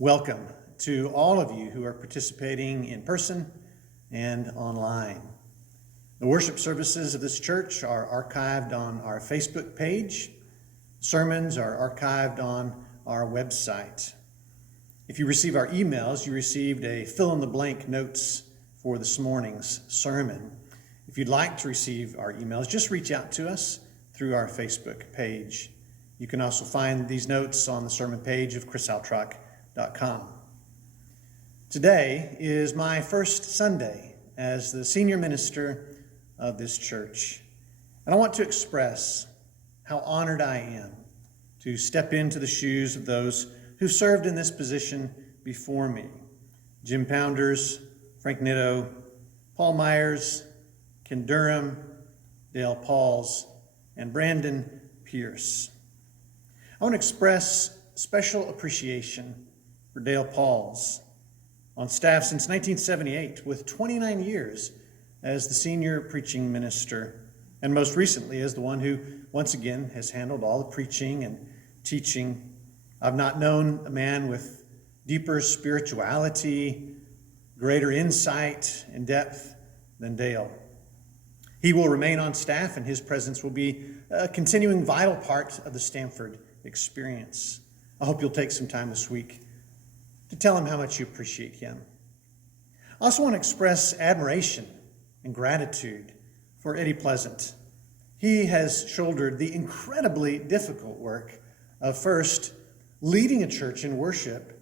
Welcome to all of you who are participating in person and online. The worship services of this church are archived on our Facebook page. Sermons are archived on our website. If you receive our emails, you received a fill-in-the-blank notes for this morning's sermon. If you'd like to receive our emails, just reach out to us through our Facebook page. You can also find these notes on the sermon page of Altrock. Today is my first Sunday as the senior minister of this church, and I want to express how honored I am to step into the shoes of those who served in this position before me. Jim Pounders, Frank Nitto, Paul Myers, Ken Durham, Dale Pauls, and Brandon Pierce. I want to express special appreciation for Dale Pauls, on staff since 1978 with 29 years as the senior preaching minister, and most recently as the one who once again has handled all the preaching and teaching. I've not known a man with deeper spirituality, greater insight and depth than Dale. He will remain on staff, and his presence will be a continuing vital part of the Stanford experience. I hope you'll take some time this week to tell him how much you appreciate him. I also want to express admiration and gratitude for Eddie Pleasant. He has shouldered the incredibly difficult work of first leading a church in worship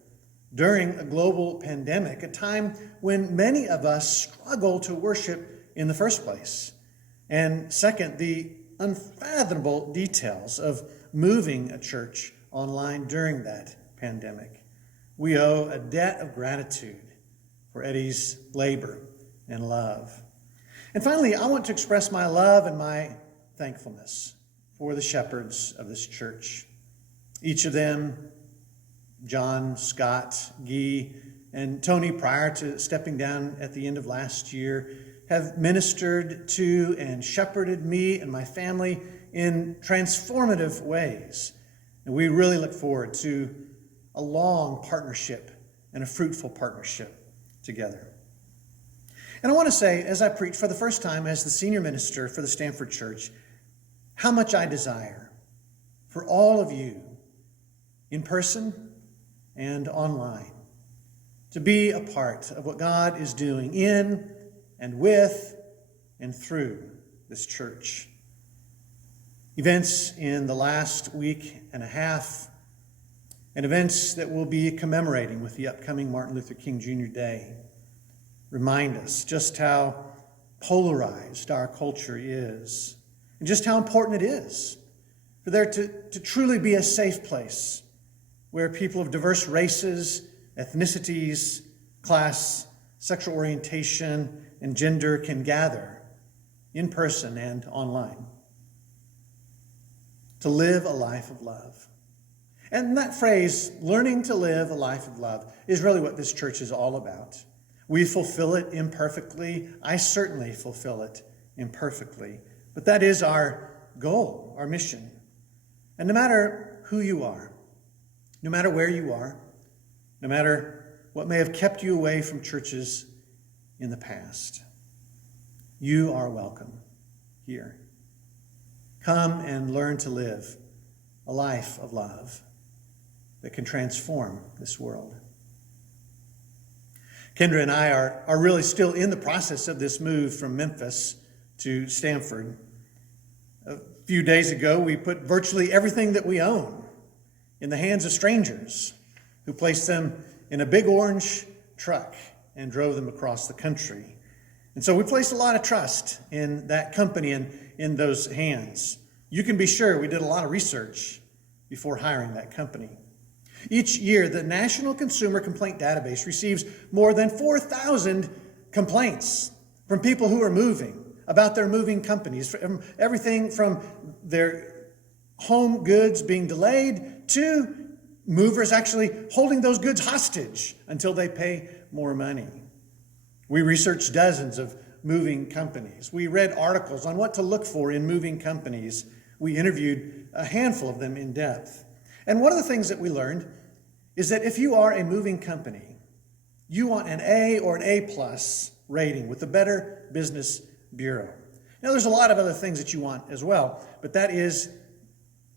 during a global pandemic, a time when many of us struggle to worship in the first place. And second, the unfathomable details of moving a church online during that pandemic. We owe a debt of gratitude for Eddie's labor and love. And finally, I want to express my love and my thankfulness for the shepherds of this church. Each of them, John, Scott, Guy, and Tony, prior to stepping down at the end of last year, have ministered to and shepherded me and my family in transformative ways. And we really look forward to a long partnership and a fruitful partnership together. And I want to say, as I preach for the first time as the senior minister for the Stanford Church, how much I desire for all of you, in person and online, to be a part of what God is doing in and with and through this church. Events in the last week and a half, and events that we'll be commemorating with the upcoming Martin Luther King Jr. Day, remind us just how polarized our culture is, and just how important it is for there to truly be a safe place where people of diverse races, ethnicities, class, sexual orientation, and gender can gather in person and online to live a life of love. And that phrase, learning to live a life of love, is really what this church is all about. We fulfill it imperfectly. I certainly fulfill it imperfectly. But that is our goal, our mission. And no matter who you are, no matter where you are, no matter what may have kept you away from churches in the past, you are welcome here. Come and learn to live a life of love that can transform this world. Kendra and I are really still in the process of this move from Memphis to Stanford. A few days ago, we put virtually everything that we own in the hands of strangers who placed them in a big orange truck and drove them across the country. And so we placed a lot of trust in that company and in those hands. You can be sure we did a lot of research before hiring that company. Each year, the National Consumer Complaint Database receives more than 4,000 complaints from people who are moving about their moving companies, from everything from their home goods being delayed to movers actually holding those goods hostage until they pay more money. We researched dozens of moving companies. We read articles on what to look for in moving companies. We interviewed a handful of them in depth. And one of the things that we learned is that if you are a moving company, you want an A or an A+ rating with the Better Business Bureau. Now, there's a lot of other things that you want as well, but that is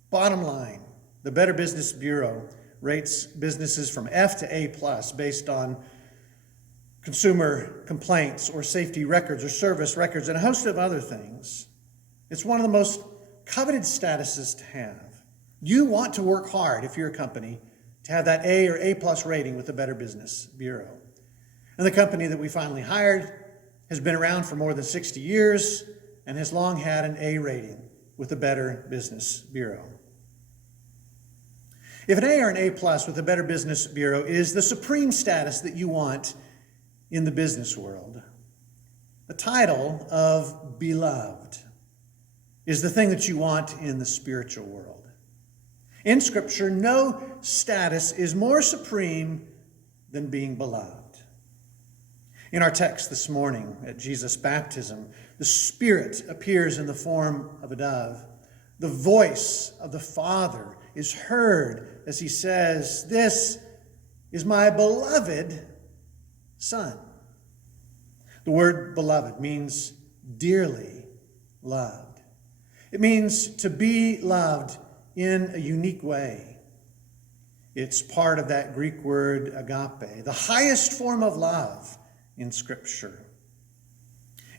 bottom line. The Better Business Bureau rates businesses from F to A+ based on consumer complaints or safety records or service records and a host of other things. It's one of the most coveted statuses to have. You want to work hard, if you're a company, to have that A or A+ rating with the Better Business Bureau. And the company that we finally hired has been around for more than 60 years and has long had an A rating with the Better Business Bureau. If an A or an A+ with the Better Business Bureau is the supreme status that you want in the business world, the title of beloved is the thing that you want in the spiritual world. In Scripture, no status is more supreme than being beloved. In our text this morning at Jesus' baptism, the Spirit appears in the form of a dove. The voice of the Father is heard as he says, "This is my beloved Son." The word beloved means dearly loved. It means to be loved in a unique way. It's part of that Greek word agape, the highest form of love in Scripture.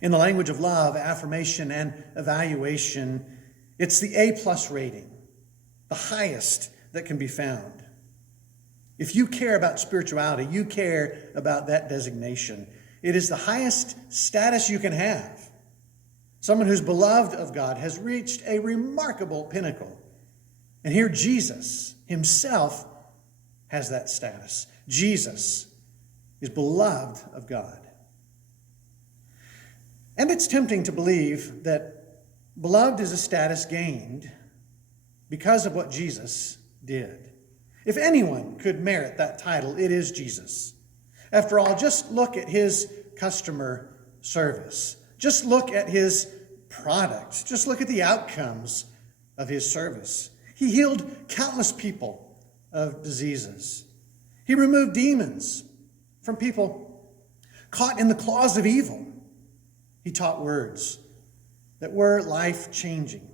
In the language of love, affirmation, and evaluation, it's the A+ rating, the highest that can be found. If you care about spirituality, you care about that designation. It is the highest status you can have. Someone who's beloved of God has reached a remarkable pinnacle. And here Jesus himself has that status. Jesus is beloved of God. And it's tempting to believe that beloved is a status gained because of what Jesus did. If anyone could merit that title, it is Jesus. After all, just look at his customer service. Just look at his product. Just look at the outcomes of his service. He healed countless people of diseases. He removed demons from people caught in the claws of evil. He taught words that were life-changing.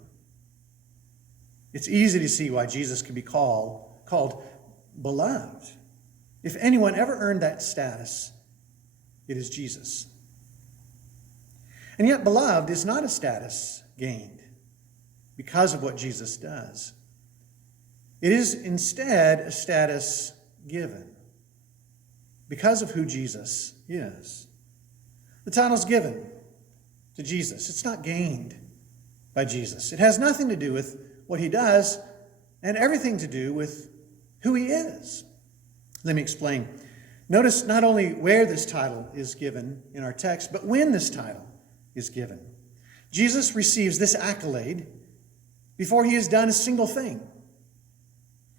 It's easy to see why Jesus could be called beloved. If anyone ever earned that status, it is Jesus. And yet, beloved is not a status gained because of what Jesus does. It is instead a status given because of who Jesus is. The title's given to Jesus. It's not gained by Jesus. It has nothing to do with what he does and everything to do with who he is. Let me explain. Notice not only where this title is given in our text, but when this title is given. Jesus receives this accolade before he has done a single thing.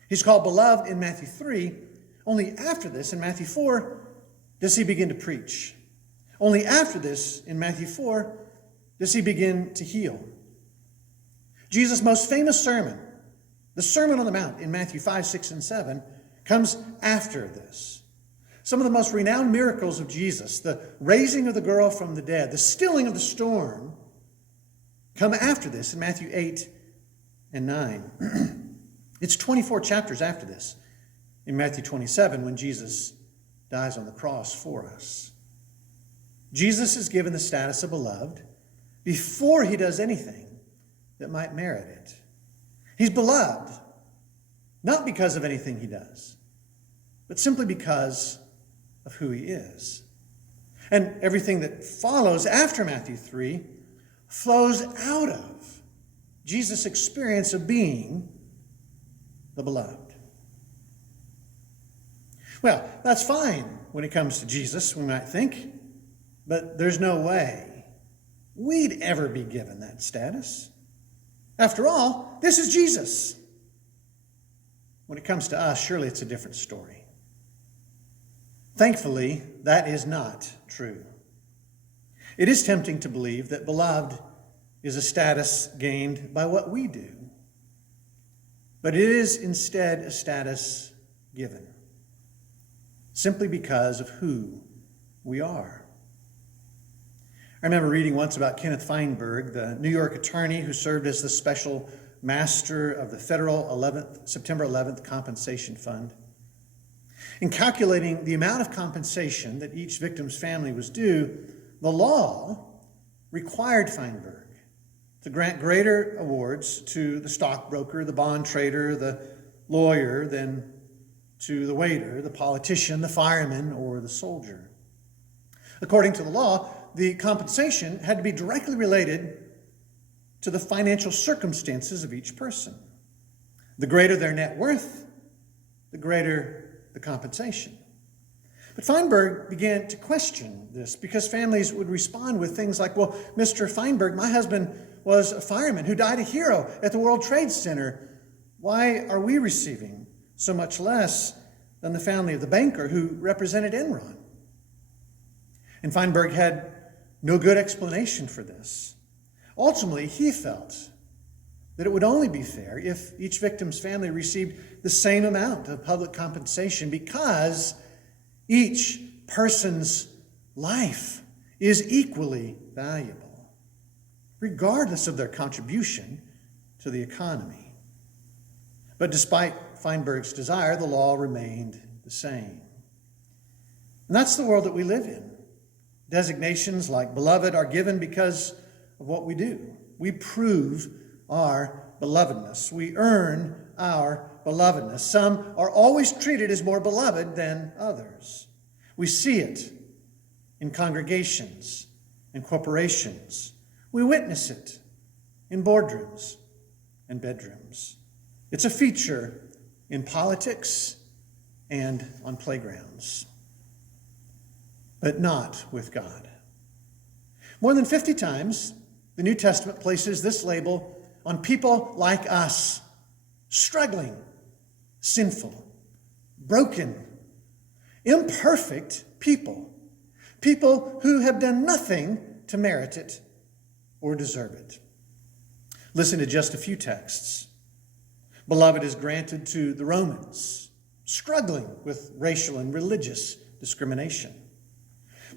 He's called beloved in Matthew 3. Only after this, in Matthew 4, does he begin to preach. Only after this, in Matthew 4, does he begin to heal. Jesus' most famous sermon, the Sermon on the Mount in Matthew 5, 6, and 7, comes after this. Some of the most renowned miracles of Jesus, the raising of the girl from the dead, the stilling of the storm, come after this in Matthew 8 and 9. It's 24 chapters after this in Matthew 27 when Jesus dies on the cross for us. Jesus is given the status of beloved before he does anything that might merit it. He's beloved, not because of anything he does, but simply because of who he is. And everything that follows after Matthew 3 flows out of Jesus' experience of being the beloved. Well, that's fine when it comes to Jesus, we might think, but there's no way we'd ever be given that status. After all, this is Jesus. When it comes to us, surely it's a different story. Thankfully, that is not true. It is tempting to believe that beloved is a status gained by what we do, but it is instead a status given. simply because of who we are. I remember reading once about Kenneth Feinberg, the New York attorney who served as the special master of the federal September 11th Compensation Fund. In calculating the amount of compensation that each victim's family was due, the law required Feinberg to grant greater awards to the stockbroker, the bond trader, the lawyer than to the waiter, the politician, the fireman, or the soldier. According to the law, the compensation had to be directly related to the financial circumstances of each person. The greater their net worth, the greater the compensation. But Feinberg began to question this because families would respond with things like, well, Mr. Feinberg, my husband was a fireman who died a hero at the World Trade Center. Why are we receiving so much less than the family of the banker who represented Enron? And Feinberg had no good explanation for this. Ultimately, he felt that it would only be fair if each victim's family received the same amount of public compensation because each person's life is equally valuable, regardless of their contribution to the economy. But despite Feinberg's desire, the law remained the same. And that's the world that we live in. Designations like beloved are given because of what we do. We prove our belovedness. We earn our belovedness. Some are always treated as more beloved than others. We see it in congregations and corporations. We witness it in boardrooms and bedrooms. It's a feature in politics and on playgrounds, but not with God. More than 50 times, the New Testament places this label on people like us, struggling, sinful, broken, imperfect people who have done nothing to merit it or deserve it. Listen to just a few texts. Beloved is granted to the Romans, struggling with racial and religious discrimination.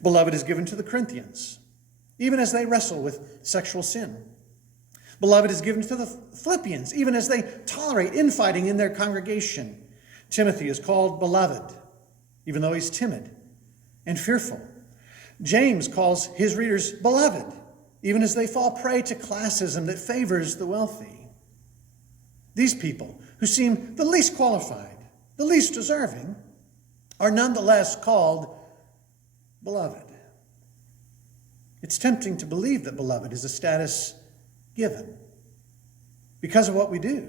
Beloved is given to the Corinthians, even as they wrestle with sexual sin. Beloved is given to the Philippians, even as they tolerate infighting in their congregation. Timothy is called beloved, even though he's timid and fearful. James calls his readers beloved, even as they fall prey to classism that favors the wealthy. These people, who seem the least qualified, the least deserving, are nonetheless called beloved. It's tempting to believe that beloved is a status given because of what we do.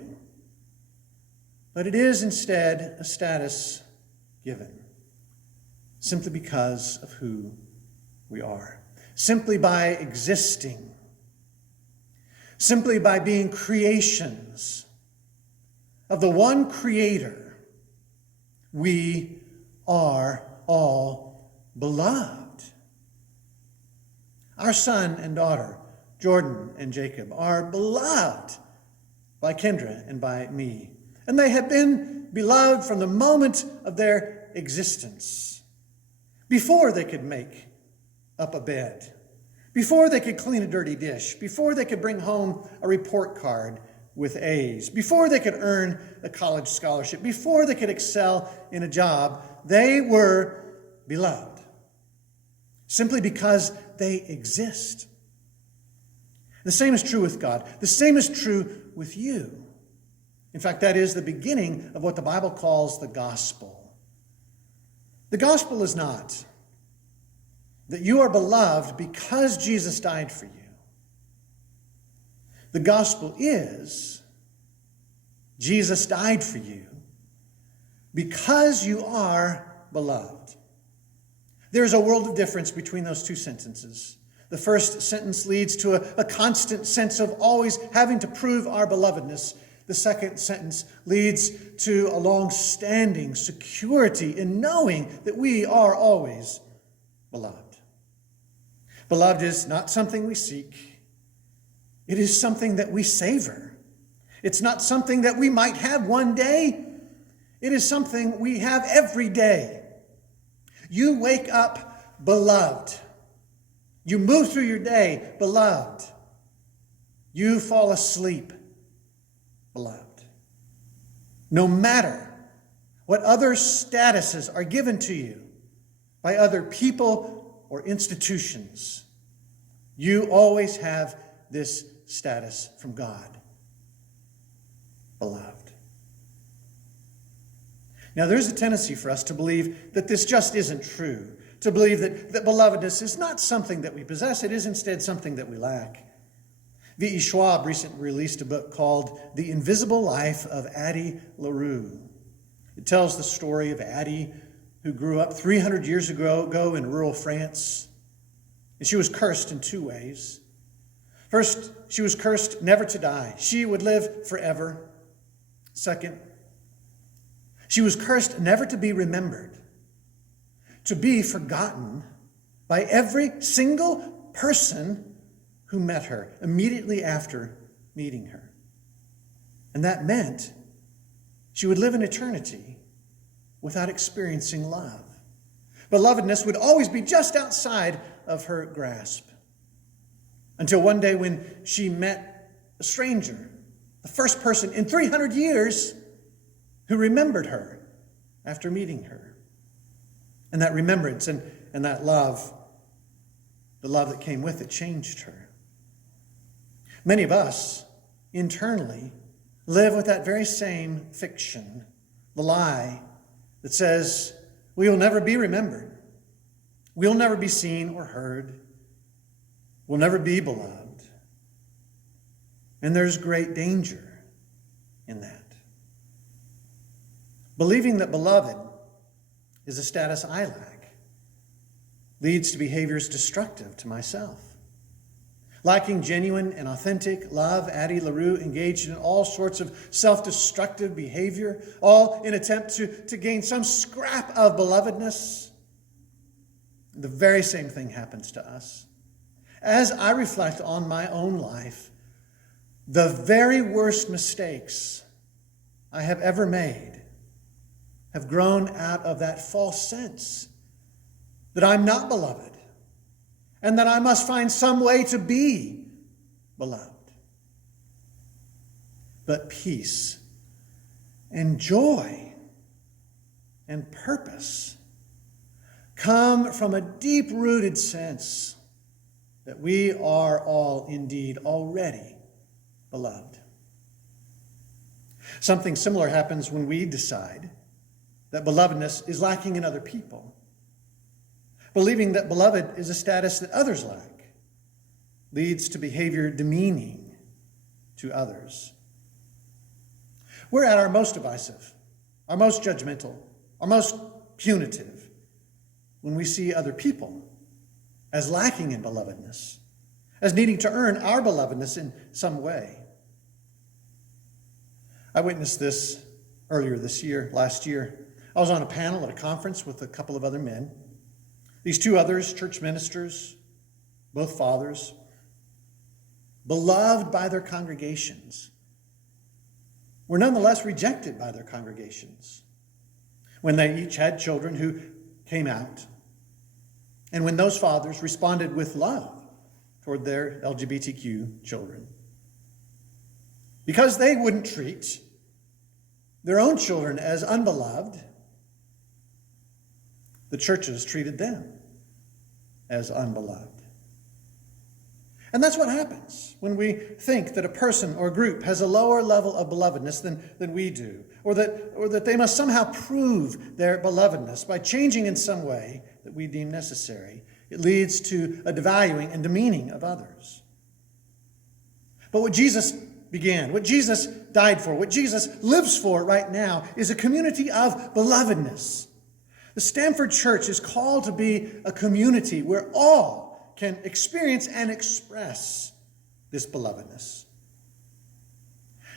But it is instead a status given simply because of who we are. Simply by existing. Simply by being creations of the one Creator, we are all beloved. Our son and daughter, Jordan and Jacob, are beloved by Kendra and by me. And they have been beloved from the moment of their existence. Before they could make up a bed, before they could clean a dirty dish, before they could bring home a report card with A's, before they could earn a college scholarship, before they could excel in a job, they were beloved. Simply because they exist. The same is true with God. The same is true with you. In fact, that is the beginning of what the Bible calls the gospel. The gospel is not that you are beloved because Jesus died for you. The gospel is Jesus died for you because you are beloved. There's a world of difference between those two sentences. The first sentence leads to a constant sense of always having to prove our belovedness. The second sentence leads to a long-standing security in knowing that we are always beloved. Beloved is not something we seek. It is something that we savor. It's not something that we might have one day. It is something we have every day You wake up beloved. You move through your day beloved. You fall asleep beloved. No matter what other statuses are given to you by other people or institutions, you always have this status from God, beloved. Now, there's a tendency for us to believe that this just isn't true, to believe that belovedness is not something that we possess, it is instead something that we lack. V.E. Schwab recently released a book called The Invisible Life of Addie LaRue. It tells the story of Addie, who grew up 300 years ago in rural France. And she was cursed in two ways. First, she was cursed never to die. She would live forever. Second, she was cursed never to be remembered, to be forgotten by every single person who met her immediately after meeting her. And that meant she would live in eternity without experiencing love. Belovedness would always be just outside of her grasp. Until one day when she met a stranger, the first person in 300 years who remembered her after meeting her. And that remembrance and that love, the love that came with it, changed her. Many of us, internally, live with that very same fiction, the lie that says we will never be remembered, we'll never be seen or heard, we'll never be beloved. And there's great danger in that. Believing that beloved is a status I lack leads to behaviors destructive to myself. Lacking genuine and authentic love, Addie LaRue engaged in all sorts of self-destructive behavior, all in attempt to gain some scrap of belovedness. The very same thing happens to us. As I reflect on my own life, the very worst mistakes I have ever made have grown out of that false sense that I'm not beloved and that I must find some way to be beloved. But peace and joy and purpose come from a deep-rooted sense that we are all indeed already beloved. Something similar happens when we decide that belovedness is lacking in other people. Believing that beloved is a status that others lack leads to behavior demeaning to others. We're at our most divisive, our most judgmental, our most punitive when we see other people as lacking in belovedness, as needing to earn our belovedness in some way. I witnessed this earlier last year. I was on a panel at a conference with a couple of other men. These two others, church ministers, both fathers, beloved by their congregations, were nonetheless rejected by their congregations when they each had children who came out, and when those fathers responded with love toward their LGBTQ children. Because they wouldn't treat their own children as unbeloved, the churches treated them as unbeloved. And that's what happens when we think that a person or group has a lower level of belovedness than we do, or that they must somehow prove their belovedness by changing in some way that we deem necessary. It leads to a devaluing and demeaning of others. But what Jesus began, what Jesus died for, what Jesus lives for right now is a community of belovedness. The Stanford Church is called to be a community where all can experience and express this belovedness.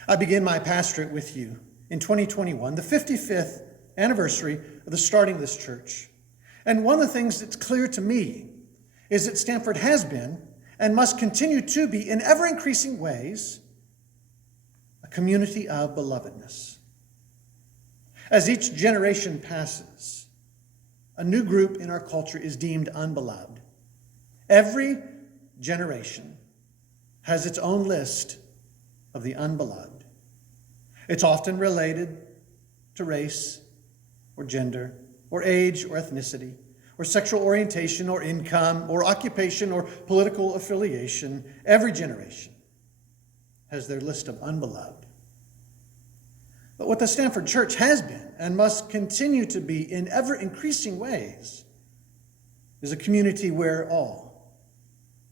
I begin my pastorate with you in 2021, the 55th anniversary of the starting of this church. And one of the things that's clear to me is that Stanford has been and must continue to be in ever-increasing ways a community of belovedness. As each generation passes, a new group in our culture is deemed unbeloved. Every generation has its own list of the unbeloved. It's often related to race or gender or age or ethnicity or sexual orientation or income or occupation or political affiliation. Every generation has their list of unbeloved. But what the Stanford Church has been and must continue to be in ever-increasing ways is a community where all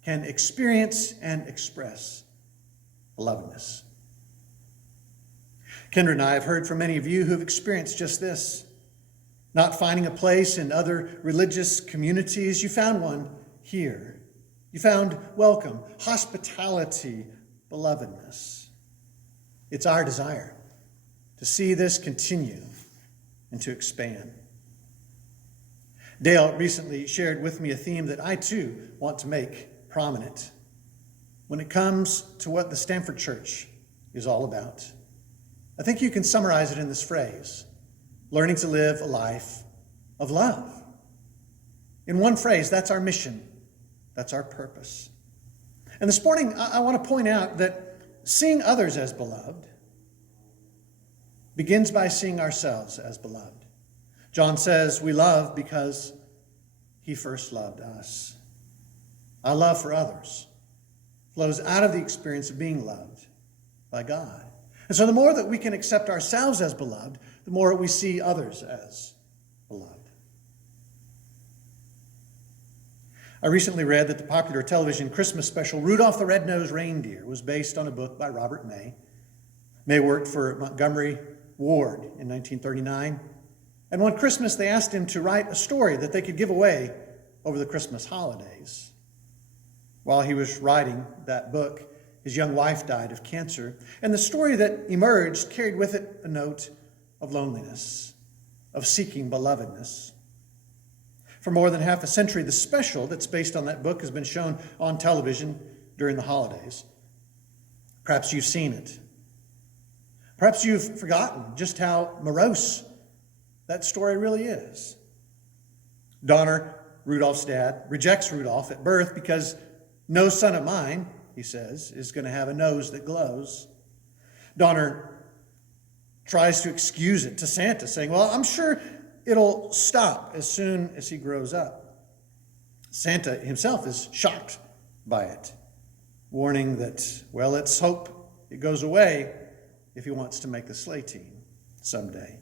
can experience and express belovedness. Kendra and I have heard from many of you who have experienced just this. Not finding a place in other religious communities, you found one here. You found welcome, hospitality, belovedness. It's our desire to see this continue and to expand. Dale recently shared with me a theme that I too want to make prominent when it comes to what the Stanford Church is all about. I think you can summarize it in this phrase: learning to live a life of love. In one phrase, that's our mission. That's our purpose. And this morning, I want to point out that seeing others as beloved begins by seeing ourselves as beloved. John says we love because he first loved us. Our love for others flows out of the experience of being loved by God. And so the more that we can accept ourselves as beloved, the more we see others as beloved. I recently read that the popular television Christmas special Rudolph the Red-Nosed Reindeer was based on a book by Robert May. May worked for Montgomery Ward in 1939. And one Christmas they asked him to write a story that they could give away over the Christmas holidays. While he was writing that book, his young wife died of cancer, and the story that emerged carried with it a note of loneliness, of seeking belovedness. For more than half a century, the special that's based on that book has been shown on television during the holidays. Perhaps you've seen it. Perhaps you've forgotten just how morose that story really is. Donner, Rudolph's dad, rejects Rudolph at birth because no son of mine, he says, is going to have a nose that glows. Donner tries to excuse it to Santa, saying, well, I'm sure it'll stop as soon as he grows up. Santa himself is shocked by it, warning that, well, let's hope it goes away if he wants to make the sleigh team someday.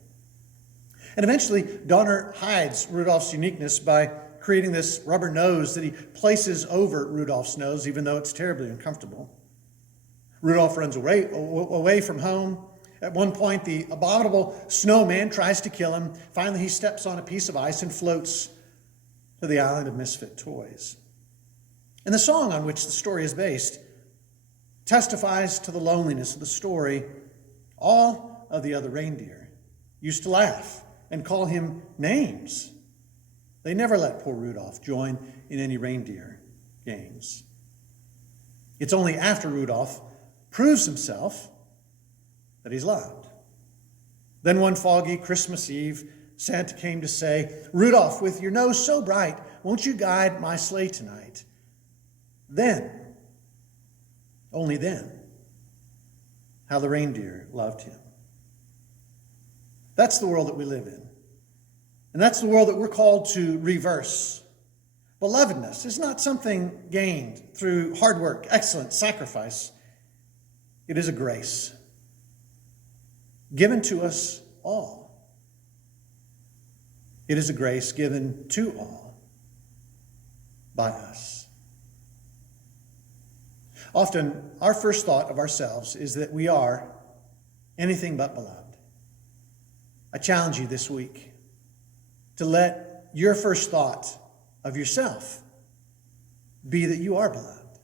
And eventually, Donner hides Rudolph's uniqueness by creating this rubber nose that he places over Rudolph's nose, even though it's terribly uncomfortable. Rudolph runs away from home. At one point, the abominable snowman tries to kill him. Finally, he steps on a piece of ice and floats to the island of misfit toys. And the song on which the story is based testifies to the loneliness of the story. All of the other reindeer used to laugh and call him names. They never let poor Rudolph join in any reindeer games. It's only after Rudolph proves himself that he's loved. Then one foggy Christmas Eve, Santa came to say, Rudolph, with your nose so bright, won't you guide my sleigh tonight? Then, only then, how the reindeer loved him. That's the world that we live in. And that's the world that we're called to reverse. Belovedness is not something gained through hard work, excellence, sacrifice. It is a grace given to us all. It is a grace given to all by us. Often, our first thought of ourselves is that we are anything but beloved. I challenge you this week to let your first thought of yourself be that you are beloved.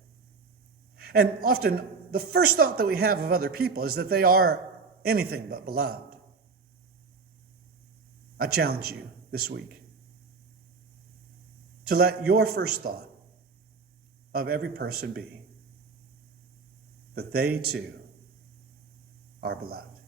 And often, the first thought that we have of other people is that they are anything but beloved. I challenge you this week to let your first thought of every person be that they too are beloved.